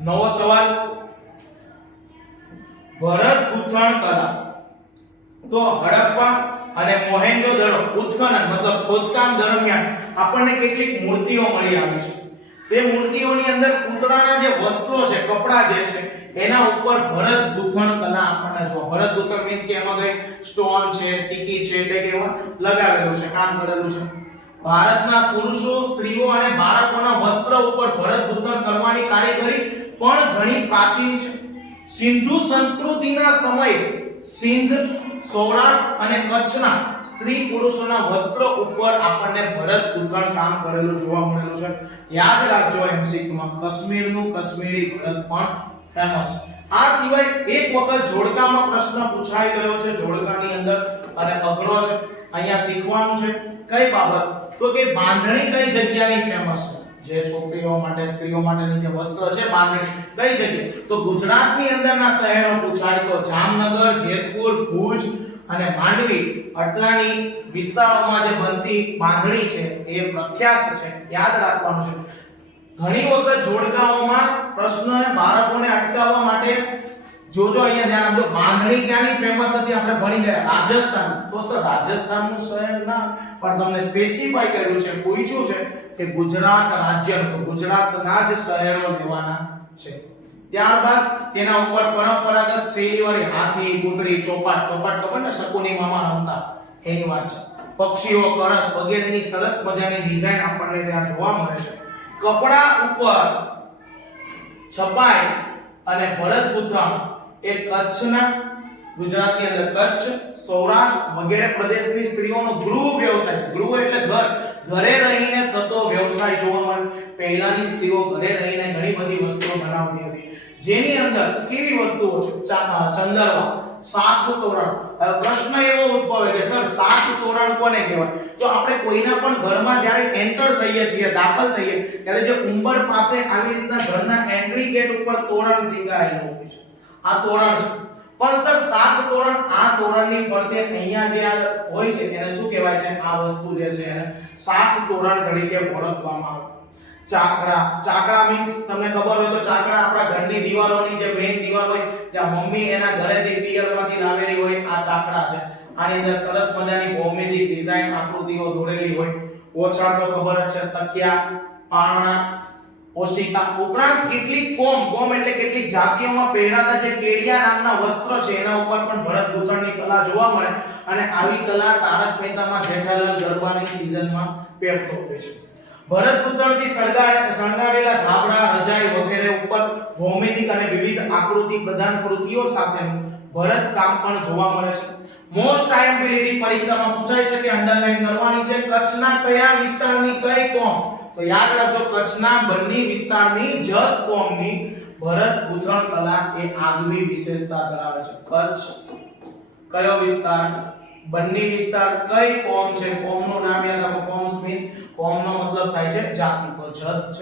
નવો સવાલ. ભરત ગૂંથણ કલા. તો હડપ્પા અને મોહેન્જો-દડો ઉત્ખનન, મતલબ ખોદકામ દરમિયાન આપણને કેટલીક મૂર્તિઓ મળી આવી છે. તે મૂર્તિઓની અંદર પૂતળાના જે વસ્ત્રો છે, કપડા જે છે, એના ઉપર ભરત ગૂંથણ કલા આપણને જોવા ભરત ગૂંથણ મીન્સ કે એમાં કઈ સ્ટોન છે, ટીકી છે તે કેવા લગાવેલું છે, કામ કરેલું છે. ભારતના પુરુષો, સ્ત્રીઓ અને બાળકોના વસ્ત્ર ઉપર ભરત ગૂંથણ કરવાની કારીગરી પણ ઘણી પ્રાચીન છે. સિંધુ સંસ્કૃતિના સમયે સિંધ, સૌરાષ્ટ્ર અને કચ્છના સ્ત્રી પુરુષોના વસ્ત્ર ઉપર આપણને ભરત ગૂંથણ કામ કરેલું જોવા મળેલું છે. યાદ રાખજો એમસીક્યુમાં, કાશ્મીરનું કાશ્મીરી ભરત પણ ફેમસ આ સિવાય એક વખત જોડકામાં પ્રશ્ન પૂછાઈ ગયો છે, જોડકાની અંદર અને અઘરો છે. અહીંયા શીખવાનું છે કઈ બાબત? તો કે બાંધણી કઈ જગ્યાની ફેમસ છે? જે છોકરીઓ માટે, સ્ત્રીઓ માટેની જે વસ્ત્ર છે, બાંધણી કઈ જગ્યાએ? તો ગુજરાતની અંદરના શહેરો પૂછાય તો જામનગર, જેતપુર, ભુજ અને માંડવી અટલાણી વિસ્તારોમાં જે બનતી બાંધણી છે એ પ્રખ્યાત છે, યાદ રાખવાનું છે. ઘણી વખત જોડકાઓમાં પ્રશ્નને બાળકોને અટકાવવા માટે જોજો અહીંયા ધ્યાન આપજો. બાંધણી ક્યાંની ફેમસ હતી? આપણે ભણી ગયા. રાજસ્થાન. તો સર, રાજસ્થાનનું શહેર ના, પણ તમને સ્પેસિફાઈ કર્યું છે, પૂછ્યું છે કે ગુજરાત રાજ્ય તો ગુજરાતના જ શહેરો લેવાના છે. ત્યારબાદ તેના ઉપર પરંપરાગત શૈલીવાળી હાથી પૂતળી ચોપાટ. ચોપાટ ખબર ને? શકુની મામા રમતા. એની વાત છે. પક્ષીઓ, કળશ વગેરેની સરસ મજાની ડિઝાઇન આપણને ત્યાં જોવા મળે છે. કપડા ઉપર છપાઈ અને ભરત એ કચ્છના ગુજરાતની અંદર કચ્છ, સૌરાષ્ટ્ર વગેરે પ્રદેશની સ્ત્રીઓનો ગૃહ વ્યવસાય ગૃહ એટલે ઘર. ઘરે રહીને થતો વ્યવસાય જોવા મળે. પહેલાની સ્ત્રીઓ ઘરે રહીને ઘણી બધી વસ્તુઓ બનાવતી હતી. જેની અંદર કેવી વસ્તુઓ છે? ચંદરવા, સાત તોરણ. પ્રશ્ન એવો ઉદ્ભવે કે, સર, સાત તોરણ કોને કહેવાય? તો આપણે કોઈના પણ ઘરમાં જ્યારે એન્ટર થઈએ છીએ, દાખલ થઈએ, ત્યારે જે ઉંબર પાસે આવી રીતના ઘરના એન્ટ્રી ગેટ ઉપર તોરણ ટીંગાયેલું હોય છે. આ તોરણ છે. પણ સર શાક તોરણ આ તોરણની ફરતે અહીંયા જે આ હોય છે, એને શું કહેવાય છે? આ વસ્તુ જે છે એને શાક તોરણ તરીકે ઓળખવામાં આવે. ચાકડા ચાકડા મીન્સ તમને ખબર હોય તો ચાકડા આપણા ઘરની દિવાલોની જે મેઇન દિવાલ હોય, ત્યાં મમ્મી એના ઘરેથી પિયરમાંથી લાવેલી હોય, આ ચાકડા છે. આની અંદર સરસ મજાની ભૌમિતિક ડિઝાઇન આકૃતિઓ દોરેલી હોય. ઓછળ તો ખબર જ છે, તકિયા, પારણા ઓશિકા ઉપરાંત કેટલીક કોમ કોમ એટલે કેટલીક જાતિઓમાં પહેરાતા જે કેડિયા નામના વસ્ત્ર છે, એના ઉપર પણ ભરત ગૂંથણની કલા જોવા મળે અને આવી કલા તારક મહેતામાં જેઠાલાલ ગરબાની સિઝનમાં પહેરતો હોય છે. ભરત ગૂંથણથી શણગારે- શણગારેલા ધાબળા, રજાઈ વગેરે ઉપર ભૌમિતિક અને વિવિધ આકૃતિ પ્રધાન કૃતિઓ સાથેનું ભરત કામ પણ જોવા મળે છે. મોસ્ટ આઈએમપી પરીક્ષામાં પૂછાય છે કે અંડરલાઈન કરવાની છે. કચ્છના કયા વિસ્તારની કઈ કોમ? તો યાદ રાખજો, કચ્છના બન્ની વિસ્તારની જત કોમની ભરત ભૂષણ કલા એ આગવી વિશેષતા ધરાવે છે. કચ્છ કયો વિસ્તાર? બન્ની વિસ્તાર કઈ કોમ છે? કોમનું નામ યાદ રાખો, કોમ સ્મિત. કોમનો મતલબ થાય છે જાતિ તો જત છે.